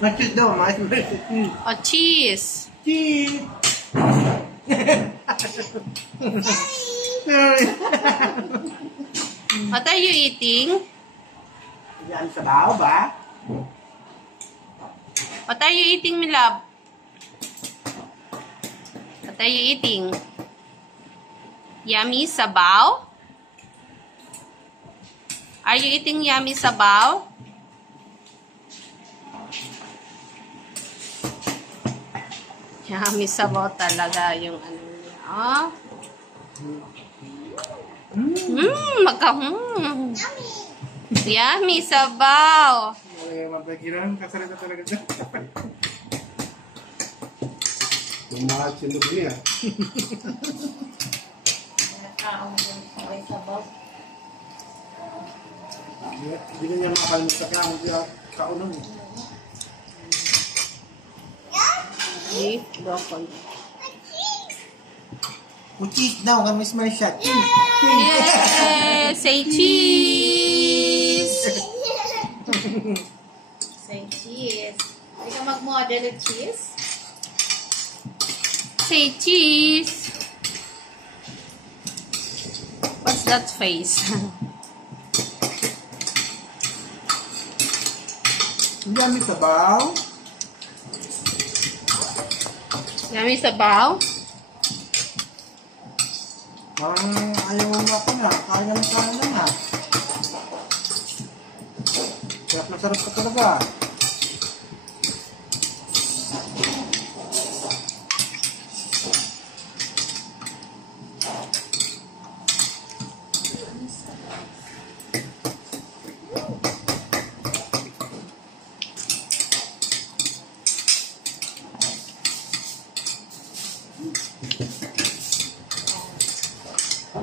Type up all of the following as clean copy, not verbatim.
Cheese daw, cheese. Oh, cheese. Cheese. What are you eating? Yan sa bao ba? What are you eating, my love? What are you eating? Yummy sabaw? Are you eating yummy sabaw? Yummy sabaw talaga yung ano niya. Oh. Yummy sabaw. Mabagiran, kasalita talaga dyan. Lumahal sindog niya. Hindi na niya makalimutan sa kaya hindi kaunan. Beef broccoli. Cheese daw, kami smell shot. Yes! Say cheese! Say cheese. Hindi ka mag-model of cheese? Say cheese! What's that face? Yummy sabaw. Yummy sabaw? Parang ayaw mo ako na. Kaya lang ha. Sarap na sarap ka talaga.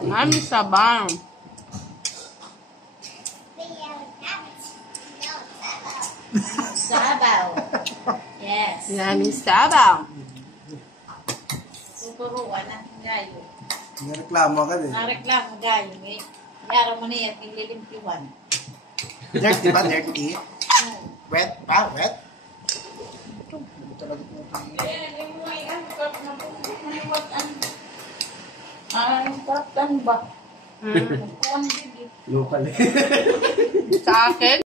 Yummy sabaw. Sabaw. Yes. Yummy sabaw. Tuturuan na gayo. Nireklamo ka din. Nareklamo gayo. Yaro mo na yan, ililimpiwan. Dirty ba? Dirty? Wet pa? Wet? Ang katan ba? Local. Sa akin?